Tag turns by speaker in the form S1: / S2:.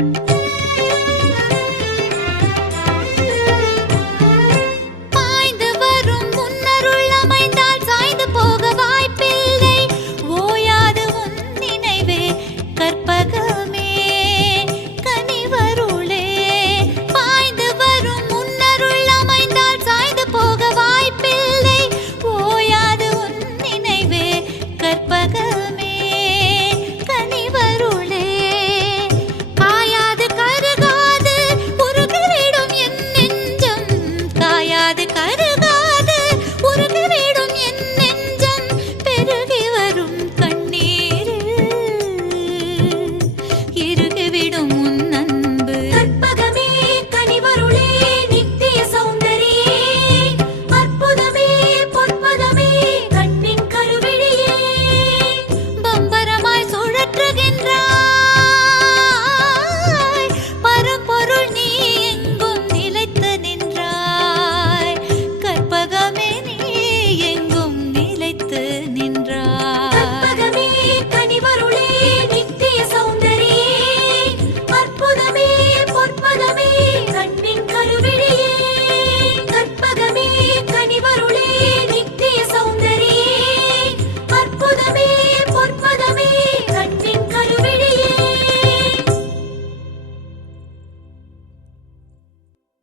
S1: Thank you.